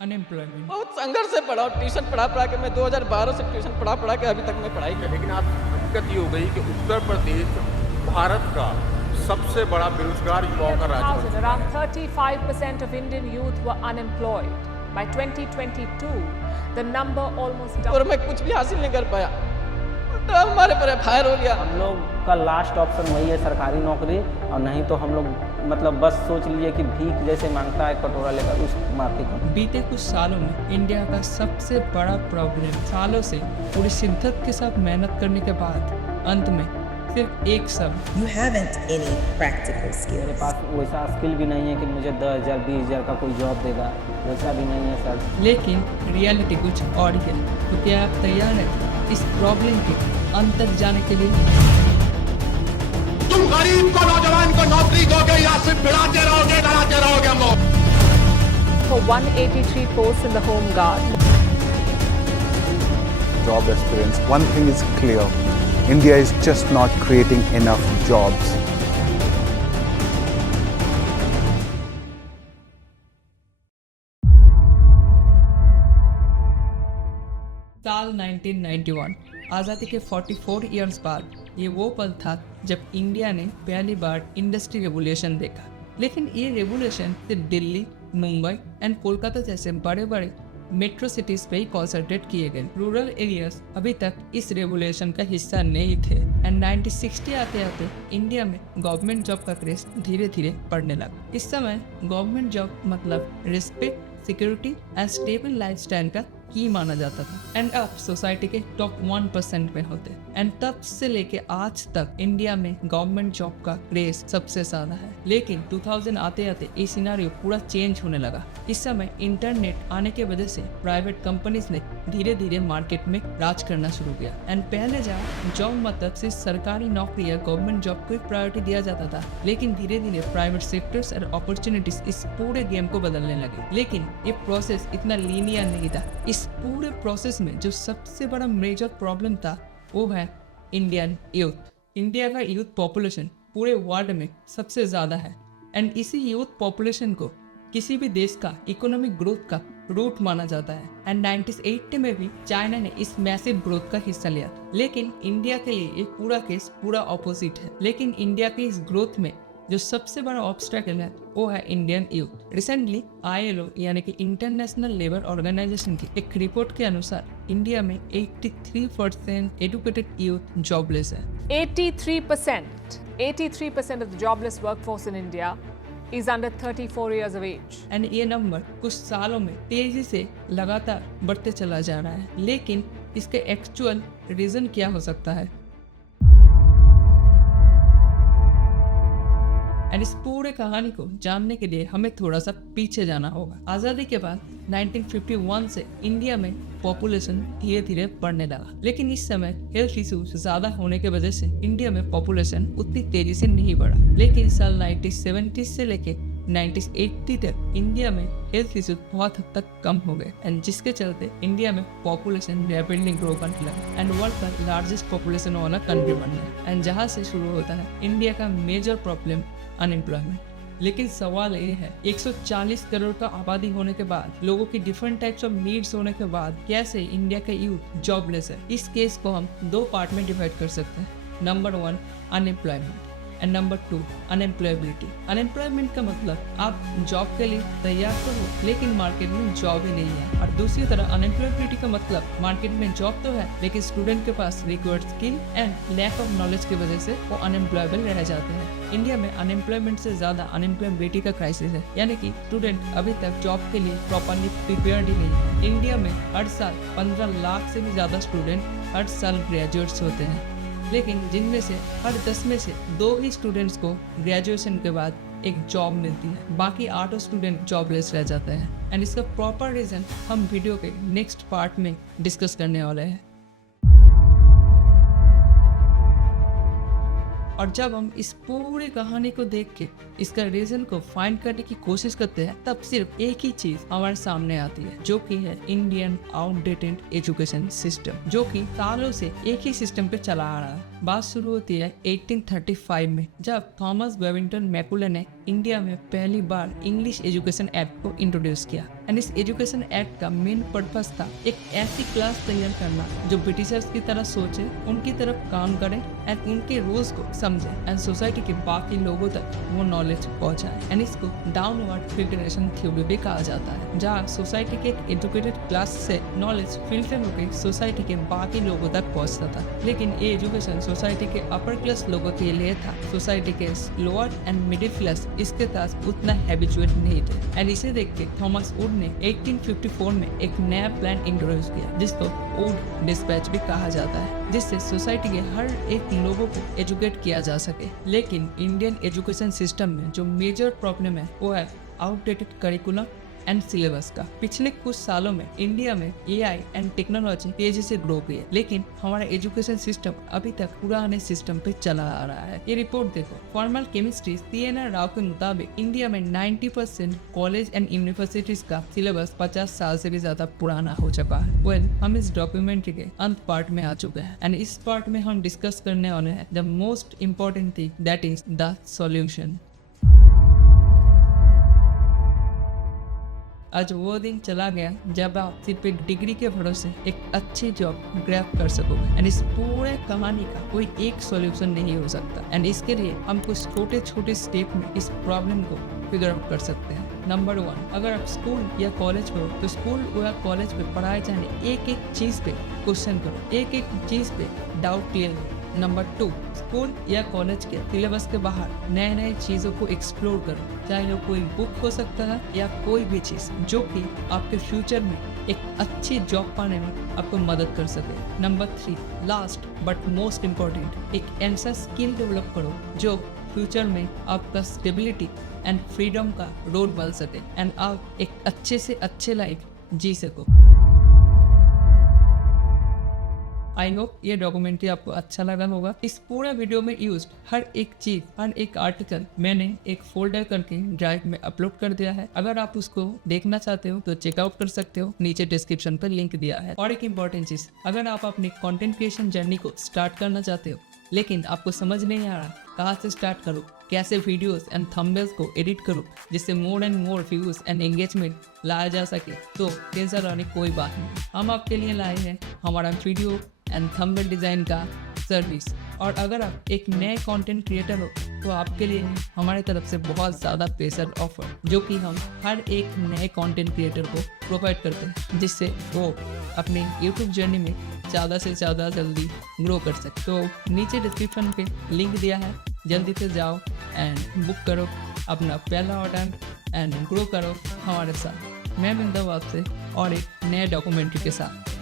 Unemployment. बहुत संघर्ष से पढ़ा, ट्यूशन पढ़ा के मैं 2012 से ट्यूशन पढ़ा के अभी तक मैं पढ़ाई कर। लेकिन आज हकीकत ये हो गई कि उत्तर प्रदेश भारत का सबसे बड़ा बेरोजगार युवाओं का राज्य बन चुका Around है। 35% of Indian youth were unemployed. By 2022, the number almost doubled. और मैं कुछ भी हासिल नहीं कर पाया, उल्टा हमारे पर फायर हो गया। हम लोग का लास्ट ऑप्शन वही है, सरकारी नौकरी, और नहीं तो हम लोग मतलब बस सोच लिए कि भीख जैसे मांगता है कटोरा लेकर उस माफी को। बीते कुछ सालों में इंडिया का सबसे बड़ा प्रॉब्लम सालों से पूरी शिद्दत के साथ मेहनत करने के बाद अंत में सिर्फ एक शब्द You haven't any practical मेरे skills. पास वैसा स्किल भी नहीं है कि मुझे 10,000 20,000 का कोई जॉब देगा, वैसा भी नहीं है सर। लेकिन रियलिटी कुछ और है। तो क्या आप तैयार हैं इस प्रॉब्लम के अंत तक जाने के लिए? तुम गरीब को नौजवान को नौकरी दोगे या सिर्फ भिड़ाते रहोगे डराते रहोगे हमको? For 183 posts in the Home Guard. Job aspirants, one thing is clear, India is just not creating enough jobs. साल 1991 आज़ादी के 44 ईयर्स बाद ये वो पल था जब इंडिया ने पहली बार इंडस्ट्री रेवोल्यूशन देखा। लेकिन ये रेवोल्यूशन सिर्फ दिल्ली, मुंबई एंड कोलकाता जैसे बड़े बड़े मेट्रो सिटीज पे ही कॉन्सेंट्रेट किए गए। रूरल एरियाज अभी तक इस रेवोल्यूशन का हिस्सा नहीं थे एंड 1960 आते आते इंडिया में गवर्नमेंट जॉब का क्रेज धीरे धीरे बढ़ने लगा। इस समय गवर्नमेंट जॉब मतलब respect, security and stable lifestyle का की माना जाता था एंड अब सोसाइटी के टॉप 1% में होते। एंड तब से लेके आज तक इंडिया में गवर्नमेंट जॉब का क्रेज सबसे ज्यादा है। लेकिन 2000 आते आते ये सिनारियो पूरा चेंज होने लगा। इस समय इंटरनेट आने की वजह से प्राइवेट कंपनीज ने धीरे धीरे मार्केट में राज करना शुरू किया एंड पहले जहाँ जॉब मतलब सिर्फ सरकारी नौकरी या गवर्नमेंट जॉब को प्रायोरिटी दिया जाता था, लेकिन धीरे धीरे प्राइवेट सेक्टर्स और अपॉर्चुनिटीज इस पूरे गेम को बदलने लगे। लेकिन ये प्रोसेस इतना लीनियर नहीं था। इस पूरे प्रोसेस में जो सबसे बड़ा मेजर प्रॉब्लम था वो है इंडियन यूथ। इंडिया का यूथ पॉपुलेशन पूरे वर्ल्ड में सबसे ज़्यादा है एंड इसी यूथ पॉपुलेशन को किसी भी देश का इकोनॉमिक ग्रोथ का रूट माना जाता है एंड 1980 में भी चाइना ने इस मैसिव ग्रोथ का हिस्सा लिया। लेकिन इंडिया के लिए ये पूरा केस पूरा ऑपोजिट है। लेकिन इंडिया के इस ग्रोथ में जो सबसे बड़ा ऑब्स्टेकल है वो है इंडियन यूथ। रिसेंटली ILO यानी कि इंटरनेशनल लेबर ऑर्गेनाइजेशन की एक रिपोर्ट के अनुसार इंडिया में 83% एजुकेटेड यूथ जॉबलेस है। 83% of the jobless workforce in India is under 34 years of age. And ये नंबर कुछ सालों में तेजी से लगातार बढ़ते चला जा रहा है। लेकिन इसके एक्चुअल रीजन क्या हो सकता है? एंड इस पूरे कहानी को जानने के लिए हमें थोड़ा सा पीछे जाना होगा। आज़ादी के बाद 1951 से इंडिया में पॉपुलेशन धीरे धीरे बढ़ने लगा, लेकिन इस समय हेल्थ इश्यूज ज़्यादा होने की वजह से इंडिया में पॉपुलेशन उतनी तेजी से नहीं बढ़ा। लेकिन साल 1970 से लेके 1980 तक इंडिया में हेल्थ इश्यूज बहुत हद तक कम हो गए एंड जिसके चलते इंडिया में पॉपुलेशन रैपिडली ग्रो करने लगा एंड वर्ल्ड का लार्जेस्ट पॉपुलेशन वाला कंट्री बन गया। एंड जहाँ से शुरू होता है इंडिया का मेजर प्रॉब्लम अनएम्प्लॉयमेंट। लेकिन सवाल ये है 140 करोड़ का आबादी होने के बाद, लोगों की डिफरेंट टाइप्स ऑफ नीड्स होने के बाद कैसे इंडिया का यूथ जॉबलेस है? इस केस को हम दो पार्ट में डिवाइड कर सकते हैं। Number 1 unemployment and number 2 unemployability. Unemployment का मतलब आप जॉब के लिए तैयार तो हो लेकिन मार्केट में जॉब ही नहीं है, और दूसरी तरह अनएम्प्लॉयबिलिटी का मतलब मार्केट में जॉब तो है लेकिन स्टूडेंट के पास required skill and lack of knowledge की वजह से वो अनएम्प्लॉयबल रह जाते हैं। इंडिया में अनएम्प्लॉयमेंट से ज्यादा अनएम्प्लॉयबिलिटी का क्राइसिस है, यानी कि स्टूडेंट अभी तक जॉब के लिए प्रॉपरली प्रिपेयर्ड ही नहीं है। इंडिया में हर साल 15 लाख से भी ज्यादा स्टूडेंट हर साल ग्रेजुएट्स होते हैं, लेकिन जिनमें से हर 10 में से 2 ही स्टूडेंट्स को ग्रेजुएशन के बाद एक जॉब मिलती है, बाकी 8 स्टूडेंट जॉबलेस रह जाते हैं। एंड इसका प्रॉपर रीजन हम वीडियो के नेक्स्ट पार्ट में डिस्कस करने वाले हैं। और जब हम इस पूरी कहानी को देख के इसका रीजन को फाइंड करने की कोशिश करते हैं तब सिर्फ एक ही चीज हमारे सामने आती है, जो कि है इंडियन आउटडेटेड एजुकेशन सिस्टम, जो कि सालों से एक ही सिस्टम पे चला आ रहा है। बात शुरू होती है 1835 में, जब थॉमस बेबिंगटन मैकुले ने इंडिया में पहली बार इंग्लिश एजुकेशन एक्ट को इंट्रोड्यूस किया। एंड इस एजुकेशन एक्ट का मेन पर्पस था एक ऐसी क्लास तैयार करना जो ब्रिटिशर्स की तरह सोचे, उनकी तरफ काम करे एंड उनके रूल्स को समझे एंड सोसाइटी के बाकी लोगों तक वो नॉलेज पहुंचाए। एंड इसको डाउनवर्ड फिल्ट्रेशन थ्योरी भी कहा जाता है, जहाँ सोसाइटी के एक एजुकेटेड क्लास से नॉलेज फिल्टर होकर सोसाइटी के बाकी लोगों तक पहुंचता था। लेकिन ये एजुकेशन सोसाइटी के अपर क्लास लोगों के लिए था, सोसाइटी के लोअर एंड मिडिल क्लास इसके साथ उतना हैबिचुएट नहीं थे। एंड इसे देख के थॉमस वुड ने 1854 में एक नया प्लान इंट्रोड्यूस किया जिसको वुड डिस्पैच भी कहा जाता है, जिससे सोसाइटी के हर एक लोगों को एजुकेट किया जा सके। लेकिन इंडियन एजुकेशन सिस्टम में जो मेजर प्रॉब्लम है वो है आउटडेटेड करिकुलम एंड सिलेबस का। पिछले कुछ सालों में इंडिया में एआई एंड टेक्नोलॉजी तेजी से ग्रो की है, लेकिन हमारा एजुकेशन सिस्टम अभी तक पुराने सिस्टम पे चला आ रहा है। ये रिपोर्ट देखो, फॉर्मल केमिस्ट्री CNR राव के मुताबिक इंडिया में 90% कॉलेज एंड यूनिवर्सिटीज का सिलेबस 50 साल से भी ज्यादा पुराना हो चुका है। हम इस डॉक्यूमेंट्री के अंत पार्ट में आ चुके हैं एंड इस पार्ट में हम डिस्कस करने वाले हैं the most important thing, that is the solution. आज वो दिन चला गया जब आप सिर्फ एक डिग्री के भरोसे एक अच्छी जॉब ग्रैब कर सकोगे। एंड इस पूरे कहानी का कोई एक सॉल्यूशन नहीं हो सकता। एंड इसके लिए हम कुछ छोटे छोटे स्टेप में इस प्रॉब्लम को फिगर आउट कर सकते हैं। नंबर 1, अगर आप स्कूल या कॉलेज में हो तो स्कूल या कॉलेज में पढ़ाए जाने एक एक चीज़ पे क्वेश्चन करो, एक एक चीज़ पे डाउट क्लियर करो। नंबर 2, स्कूल या कॉलेज के सिलेबस के बाहर नए नए चीज़ों को एक्सप्लोर करो, चाहे वो कोई बुक हो सकता है या कोई भी चीज़ जो कि आपके फ्यूचर में एक अच्छी जॉब पाने में आपको मदद कर सके। Number 3, last but most important, एक ऐसा स्किल डेवलप करो जो फ्यूचर में आपका स्टेबिलिटी एंड फ्रीडम का रोड बन सके एंड आप एक अच्छे से अच्छे लाइफ जी सको। आई होप ये डॉक्यूमेंट्री आपको अच्छा लगा होगा। इस पूरे वीडियो में यूज्ड हर एक चीज, हर एक आर्टिकल मैंने एक फोल्डर करके ड्राइव में अपलोड कर दिया है। अगर आप उसको देखना चाहते हो तो चेकआउट कर सकते हो, नीचे डिस्क्रिप्शन पर लिंक दिया है। और एक इम्पॉर्टेंट चीज, अगर आप अपनी कंटेंट क्रिएशन जर्नी को स्टार्ट करना चाहते हो लेकिन आपको समझ नहीं आ रहा कहाँ से स्टार्ट करो, कैसे वीडियोस एंड थंबनेल्स को एडिट करो जिससे more and more views and engagement लाया जा सके, तो टेंशन रहने कोई बात नहीं। हम आपके लिए लाए हैं हमारा वीडियो एंड थंबनेल डिज़ाइन का सर्विस। और अगर आप एक नए कंटेंट क्रिएटर हो तो आपके लिए हमारी तरफ से बहुत ज़्यादा स्पेशल ऑफर जो कि हम हर एक नए कंटेंट क्रिएटर को प्रोवाइड करते हैं, जिससे वो अपने यूट्यूब जर्नी में ज़्यादा से ज़्यादा जल्दी ग्रो कर सके। तो नीचे डिस्क्रिप्शन पे लिंक दिया है, जल्दी से जाओ एंड बुक करो अपना पहला ऑर्डर एंड ग्रो करो हमारे साथ। मैं मिलता हूँ आपसे और एक नए डॉक्यूमेंट्री के साथ।